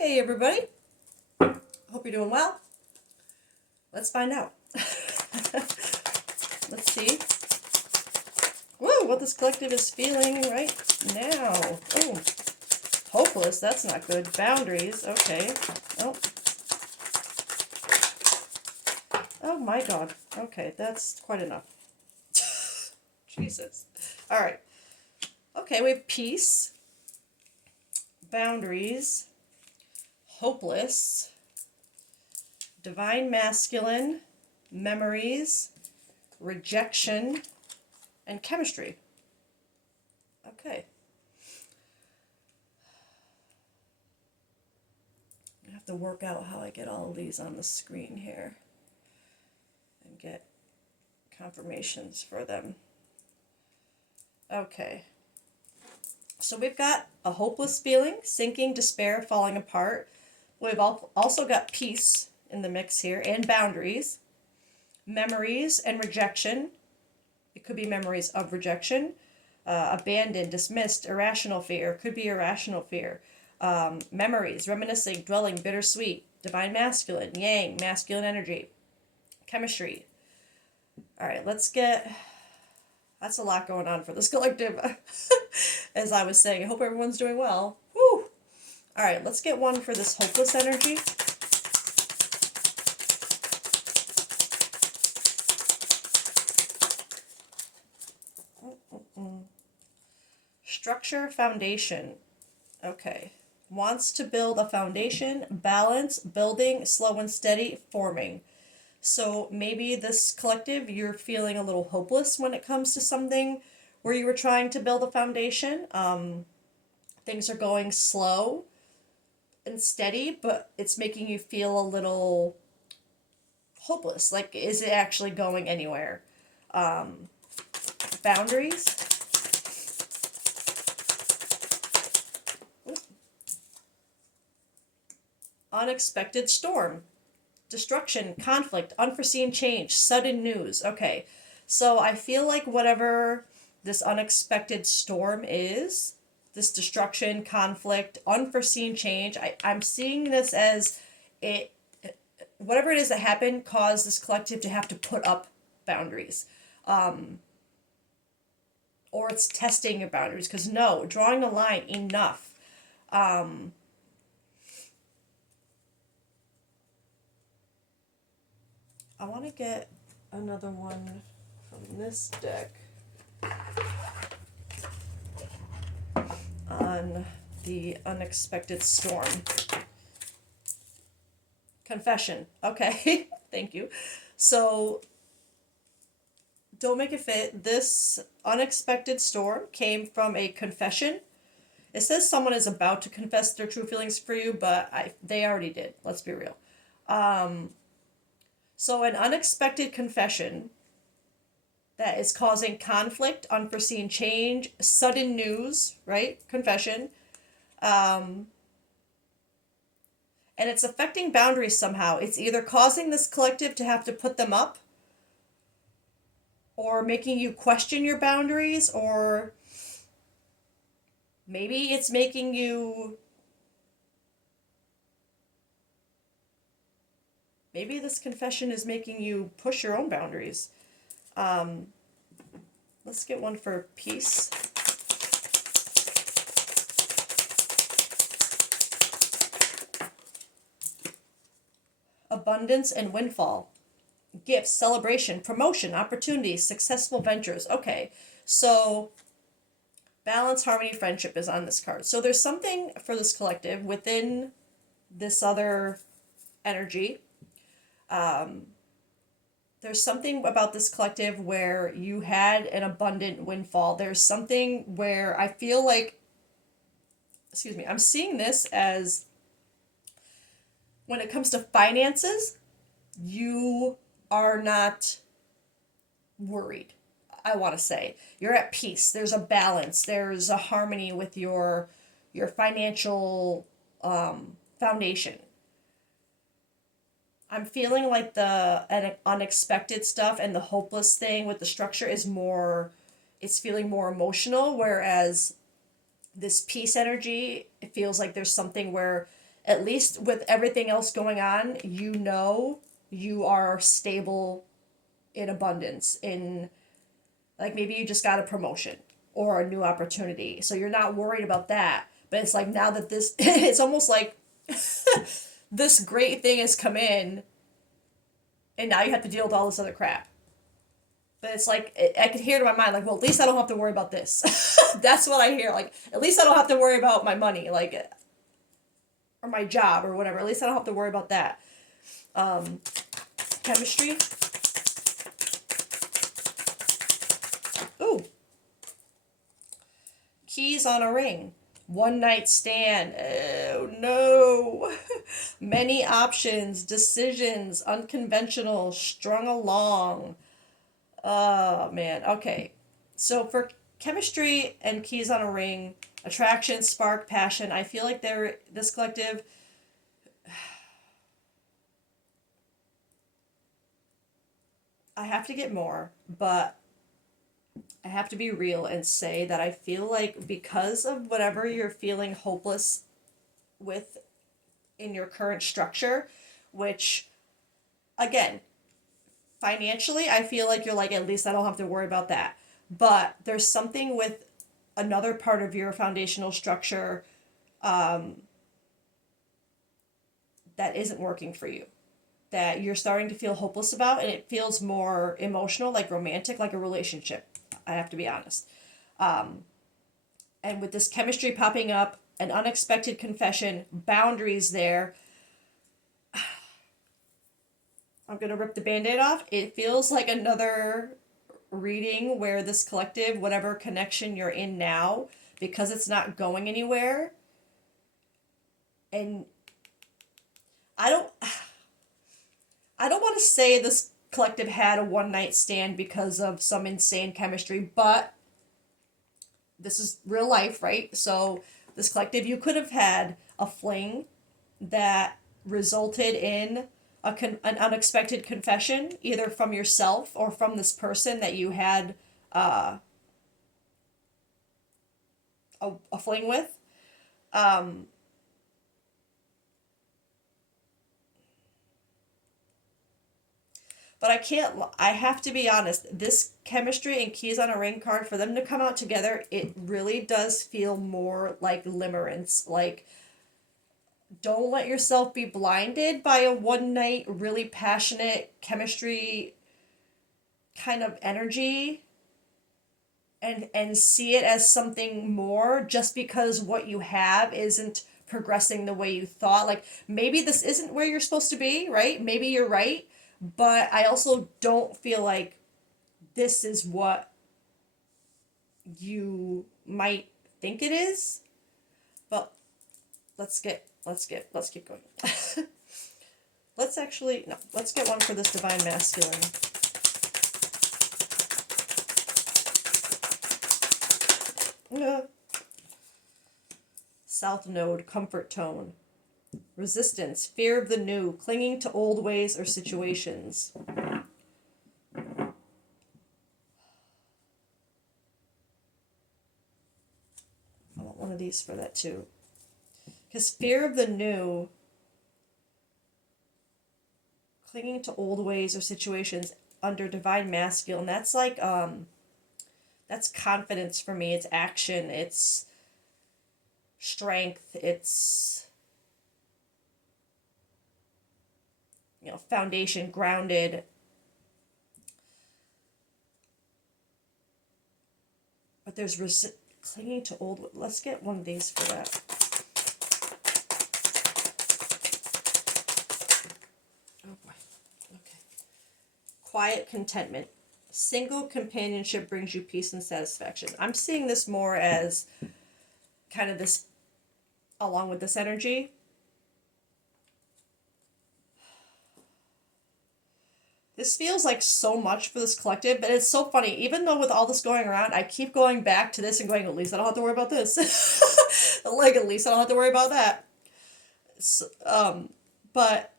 Hey everybody, hope you're doing well. Let's find out. Let's see. Whoa, what this collective is feeling right now. Oh, hopeless, that's not good. Boundaries, okay. Oh. Oh my god. Okay, that's quite enough. Jesus. Alright. Okay, we have peace, boundaries, hopeless, divine masculine, memories, rejection, and chemistry. Okay. I have to work out how I get all of these on the screen here and get confirmations for them. Okay. So we've got a hopeless feeling, sinking, despair, falling apart. We've also got peace in the mix here, and boundaries, memories, and rejection. It could be memories of rejection, abandoned, dismissed, irrational fear. Could be irrational fear. Memories, reminiscing, dwelling, bittersweet, divine masculine, yang, masculine energy, chemistry. All right, let's get. That's a lot going on for this collective. As I was saying, I hope everyone's doing well. Whew. All right, let's get one for this hopeless energy. Structure, foundation. Okay. Wants to build a foundation, balance, building, slow and steady, forming. So maybe this collective, you're feeling a little hopeless when it comes to something where you were trying to build a foundation. Things are going slow and steady, but it's making you feel a little hopeless. Like, is it actually going anywhere? Boundaries. Unexpected storm. Destruction, conflict, unforeseen change, sudden news. Okay, so I feel like whatever this unexpected storm is, this destruction, conflict, unforeseen change, I'm seeing this as it, whatever it is that happened caused this collective to have to put up boundaries. Or it's testing your boundaries, because no, drawing a line, enough. I want to get another one from this deck on the unexpected storm. Confession. Okay, thank you. So, don't make it fit. This unexpected storm came from a confession. It says someone is about to confess their true feelings for you, but they already did. Let's be real. So, an unexpected confession that is causing conflict, unforeseen change, sudden news, right? Confession. And it's affecting boundaries somehow. It's either causing this collective to have to put them up, or making you question your boundaries, or maybe it's making you. Maybe this confession is making you push your own boundaries. Let's get one for peace. Abundance and windfall. Gifts, celebration, promotion, opportunities, successful ventures. Okay, so balance, harmony, friendship is on this card. So there's something for this collective within this other energy. There's something about this collective where you had an abundant windfall. There's something where I feel like, excuse me, I'm seeing this as when it comes to finances, you are not worried. I want to say you're at peace. There's a balance. There's a harmony with your financial foundation. I'm feeling like the unexpected stuff and the hopeless thing with the structure is more, it's feeling more emotional, whereas this peace energy, it feels like there's something where at least with everything else going on, you know you are stable in abundance, in like maybe you just got a promotion or a new opportunity. So you're not worried about that. But it's like now that this it's almost like this great thing has come in and now you have to deal with all this other crap. But it's like I could hear it in my mind, like, well, at least I don't have to worry about this. That's what I hear. Like, at least I don't have to worry about my money, like, or my job or whatever. At least I don't have to worry about that. Chemistry. Ooh, keys on a ring. One night stand. Oh no. Many options, decisions, unconventional, strung along. Oh man. Okay. So for chemistry and keys on a ring, attraction, spark, passion, I feel like they're this collective. I have to get more, but I have to be real and say that I feel like because of whatever you're feeling hopeless with in your current structure, which again, financially, I feel like you're like, at least I don't have to worry about that. But there's something with another part of your foundational structure that isn't working for you, that you're starting to feel hopeless about, and it feels more emotional, like romantic, like a relationship. I have to be honest. And with this chemistry popping up, an unexpected confession, boundaries there, I'm going to rip the band aid off. It feels like another reading where this collective, whatever connection you're in now, because it's not going anywhere, and I don't. I don't want to say this collective had a one night stand because of some insane chemistry, but this is real life, right? So, this collective, you could have had a fling that resulted in an unexpected confession, either from yourself or from this person that you had a fling with. Um, But I can't, I have to be honest, this chemistry and keys on a ring card, for them to come out together, it really does feel more like limerence. Like, don't let yourself be blinded by a one night, really passionate chemistry kind of energy and see it as something more just because what you have isn't progressing the way you thought. Like, maybe this isn't where you're supposed to be, right? Maybe you're right. But I also don't feel like this is what you might think it is. But let's keep going. Let's actually no, let's get one for this divine masculine. Uh, South node, comfort tone. Resistance, fear of the new, clinging to old ways or situations. I want one of these for that too. Because fear of the new, clinging to old ways or situations under divine masculine, that's like that's confidence for me. It's action, it's strength, it's foundation, grounded. But there's clinging to old. Let's get one of these for that. Oh boy. Okay. Quiet contentment. Single companionship brings you peace and satisfaction. I'm seeing this more as kind of this, along with this energy. This feels like so much for this collective, but it's so funny. Even though with all this going around, I keep going back to this and going, at least I don't have to worry about this. Like, at least I don't have to worry about that. So, but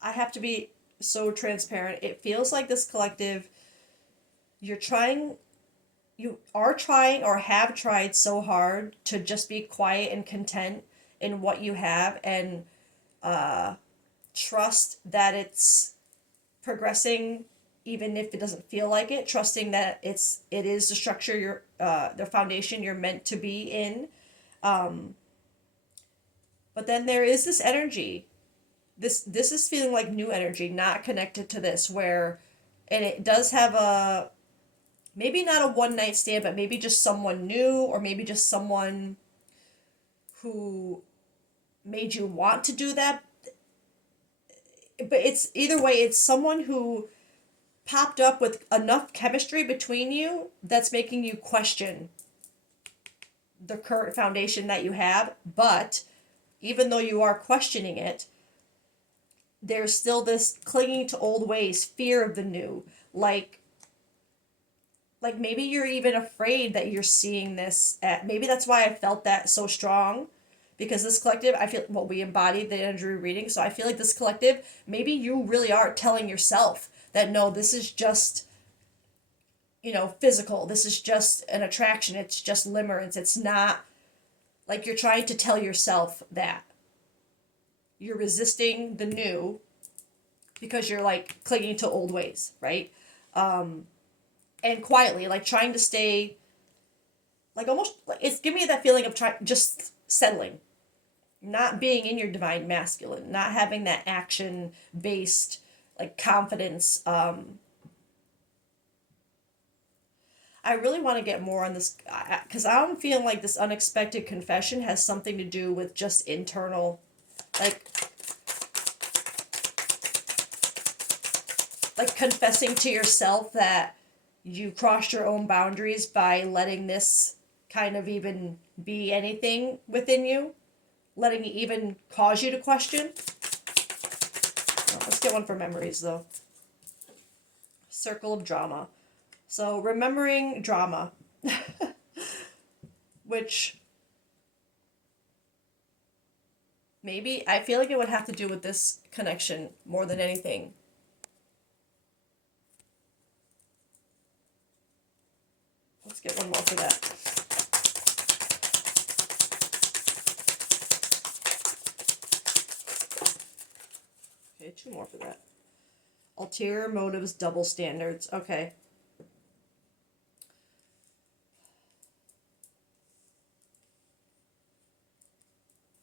I have to be so transparent. It feels like this collective, you're trying you are trying or have tried so hard to just be quiet and content in what you have, and trust that it's progressing even if it doesn't feel like it, trusting that it is the structure you're the foundation you're meant to be in. But then there is this energy, this is feeling like new energy, not connected to this, where, and it does have a, maybe not a one night stand, but maybe just someone new, or maybe just someone who made you want to do that. But it's either way, it's someone who popped up with enough chemistry between you that's making you question the current foundation that you have. But even though you are questioning it, there's still this clinging to old ways, fear of the new. Like maybe you're even afraid that you're seeing this at, maybe that's why I felt that so strong, because this collective, I feel, well, we embodied the energy reading, so I feel like this collective, maybe you really are telling yourself that no, this is just, physical, this is just an attraction, it's just limerence, it's not, like you're trying to tell yourself that you're resisting the new because you're like clinging to old ways, right? And quietly, like trying to stay, like almost, like it's giving me that feeling of trying, just settling, not being in your divine masculine, not having that action based, like confidence. I really want to get more on this, because I'm feeling like this unexpected confession has something to do with just internal, like confessing to yourself that you crossed your own boundaries by letting this kind of even be anything within you, letting it even cause you to question. Let's get one for memories though. Circle of drama. So remembering drama, which maybe I feel like it would have to do with this connection more than anything. Let's get one more for that. Okay, two more for that. Ulterior motives, double standards. Okay.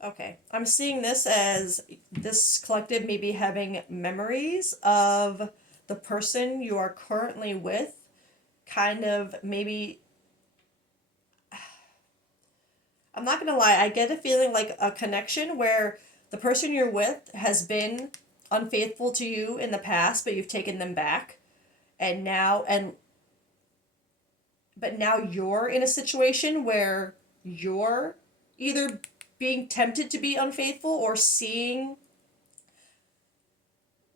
Okay. I'm seeing this as this collective maybe having memories of the person you are currently with, kind of maybe, I'm not gonna lie, I get a feeling like a connection where the person you're with has been unfaithful to you in the past, but you've taken them back, and now, and but now you're in a situation where you're either being tempted to be unfaithful, or seeing,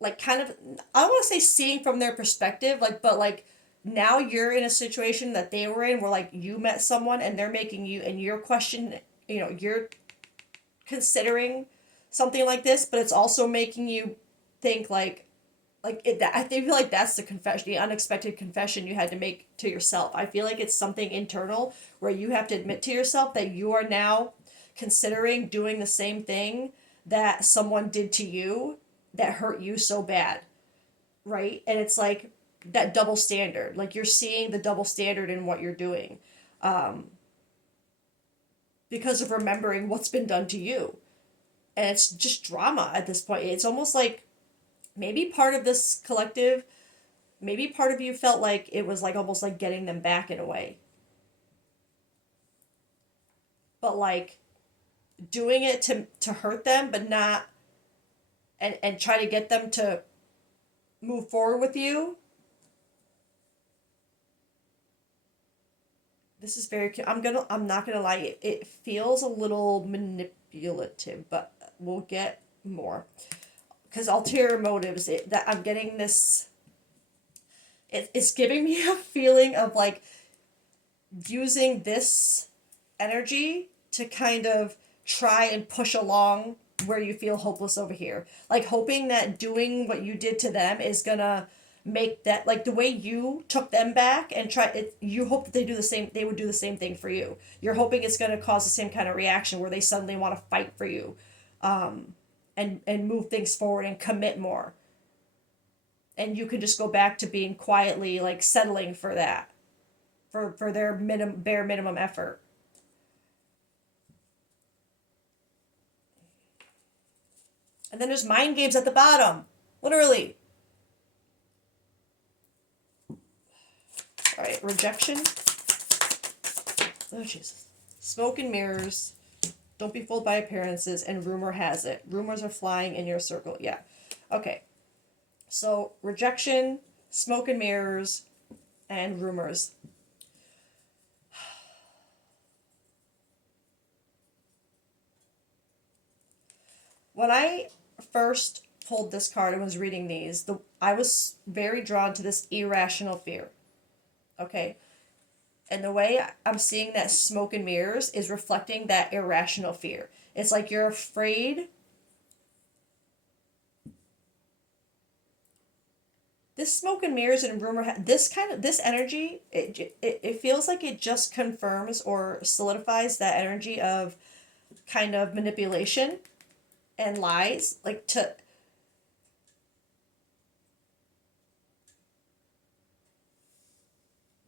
like, kind of, I don't want to say seeing from their perspective, like, but like now you're in a situation that they were in, where like you met someone and they're making you, and you're questioning, you're considering something like this, but it's also making you think like it, that, I feel like that's the confession, the unexpected confession you had to make to yourself. I feel like it's something internal where you have to admit to yourself that you are now considering doing the same thing that someone did to you that hurt you so bad, right? And it's like that double standard. Like you're seeing the double standard in what you're doing, because of remembering what's been done to you. And it's just drama at this point. It's almost like maybe part of this collective, maybe part of you felt like it was like almost like getting them back in a way. But like doing it to hurt them, but not, and try to get them to move forward with you. This is very, I'm not gonna lie, it feels a little manipulative, but we'll get more. Because ulterior motives, that I'm getting this, it's giving me a feeling of like using this energy to kind of try and push along where you feel hopeless over here. Like hoping that doing what you did to them is gonna make that, like the way you took them back and try it, you hope that they would do the same thing for you. You're hoping it's going to cause the same kind of reaction where they suddenly want to fight for you, and move things forward and commit more. And you can just go back to being quietly like settling for that, for their bare minimum effort. And then there's mind games at the bottom. Literally. All right, rejection. Oh, Jesus. Smoke and mirrors. Don't be fooled by appearances. And rumor has it. Rumors are flying in your circle. Yeah. Okay. So, rejection, smoke and mirrors, and rumors. When I first pulled this card and was reading these, I was very drawn to this irrational fear. Okay? And the way I'm seeing that smoke and mirrors is reflecting that irrational fear. It's like you're afraid. This smoke and mirrors and rumor, this energy, it feels like it just confirms or solidifies that energy of kind of manipulation and lies, like to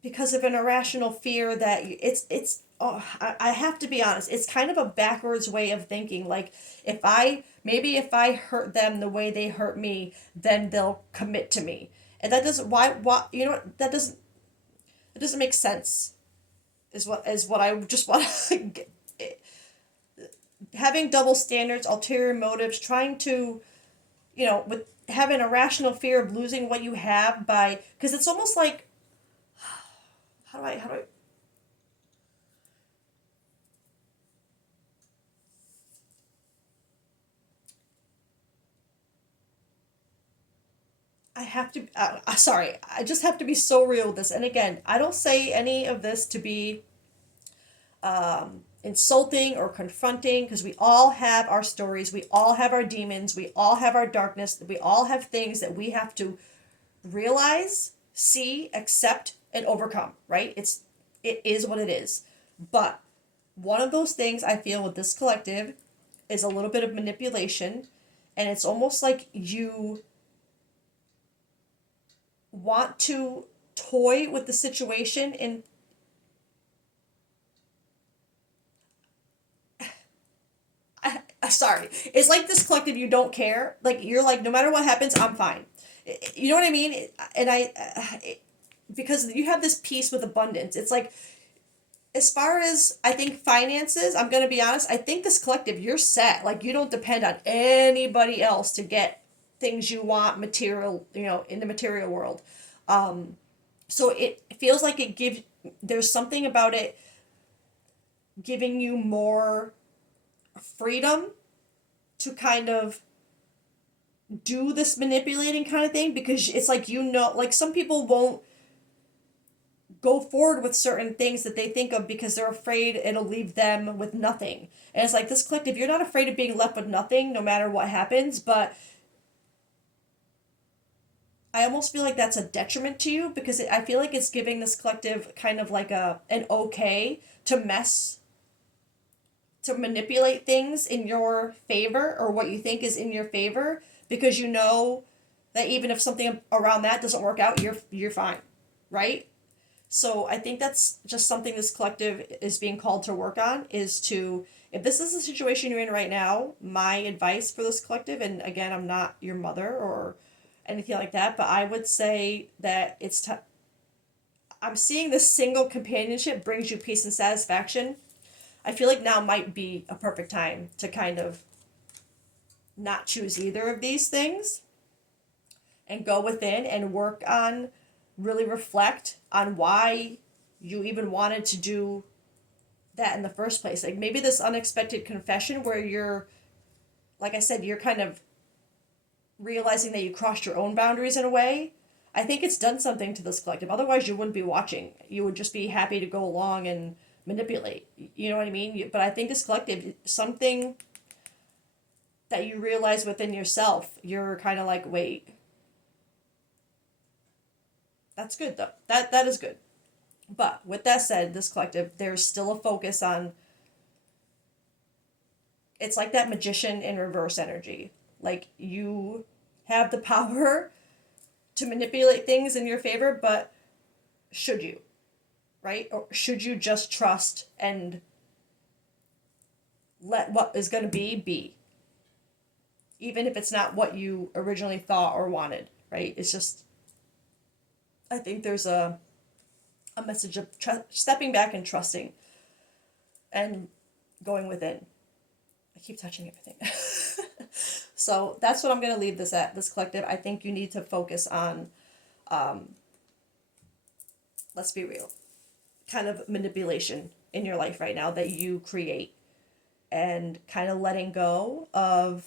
because of an irrational fear that it's oh, I have to be honest, it's kind of a backwards way of thinking. Like if I hurt them the way they hurt me, then they'll commit to me. And that doesn't, why you know what, that doesn't, it doesn't make sense, is what I just want to having double standards, ulterior motives, trying to, with having a rational fear of losing what you have by, because it's almost like, how do I I have to, sorry, I just have to be so real with this. And again, I don't say any of this to be insulting or confronting, because we all have our stories, we all have our demons, we all have our darkness, we all have things that we have to realize, see, accept, and overcome, right? It is what it is. But one of those things I feel with this collective is a little bit of manipulation, and it's almost like you want to toy with the situation and sorry, it's like this collective, you don't care, like you're like, no matter what happens, I'm fine. You know what I mean? And because you have this peace with abundance, it's like, as far as I think finances, I'm going to be honest, I think this collective, you're set. Like you don't depend on anybody else to get things you want, material, in the material world. So it feels like there's something about it giving you more freedom to kind of do this manipulating kind of thing, because it's like, like some people won't go forward with certain things that they think of because they're afraid it'll leave them with nothing. And it's like, this collective, you're not afraid of being left with nothing no matter what happens, but I almost feel like that's a detriment to you, because I feel like it's giving this collective kind of like an okay to manipulate things in your favor, or what you think is in your favor, because you know that even if something around that doesn't work out, you're fine, right? So I think that's just something this collective is being called to work on, is to, if this is the situation you're in right now, my advice for this collective, and again, I'm not your mother or anything like that, but I would say that I'm seeing this single companionship brings you peace and satisfaction. I feel like now might be a perfect time to kind of not choose either of these things and go within and work on, really reflect on why you even wanted to do that in the first place. Like maybe this unexpected confession where you're, like I said, you're kind of realizing that you crossed your own boundaries in a way. I think it's done something to this collective. Otherwise, you wouldn't be watching. You would just be happy to go along and manipulate. You know what I mean? But I think this collective, something that you realize within yourself, you're kind of like, wait, That's good though. That is good. But with that said, this collective, there's still a focus on, it's like that magician in reverse energy. Like you have the power to manipulate things in your favor, but should you? Right? Or should you just trust and let what is going to be? Even if it's not what you originally thought or wanted, right? It's just, I think there's a message of stepping back and trusting and going within. I keep touching everything. So that's what I'm going to leave this at, this collective. I think you need to focus on, let's be real, kind of manipulation in your life right now that you create, and kind of letting go of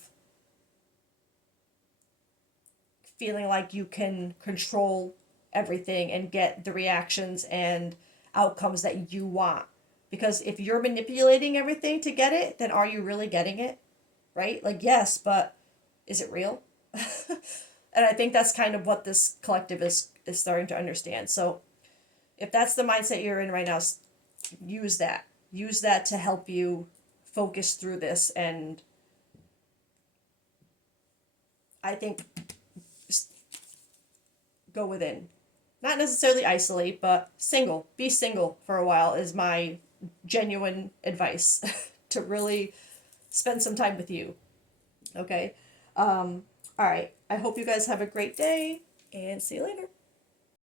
feeling like you can control everything and get the reactions and outcomes that you want. Because if you're manipulating everything to get it, then are you really getting it? Right? Like, yes, but is it real? And I think that's kind of what this collective is starting to understand. So if that's the mindset you're in right now, use that. Use that to help you focus through this. And I think just go within. Not necessarily isolate, but single. Be single for a while is my genuine advice to really spend some time with you. Okay? All right. I hope you guys have a great day and see you later.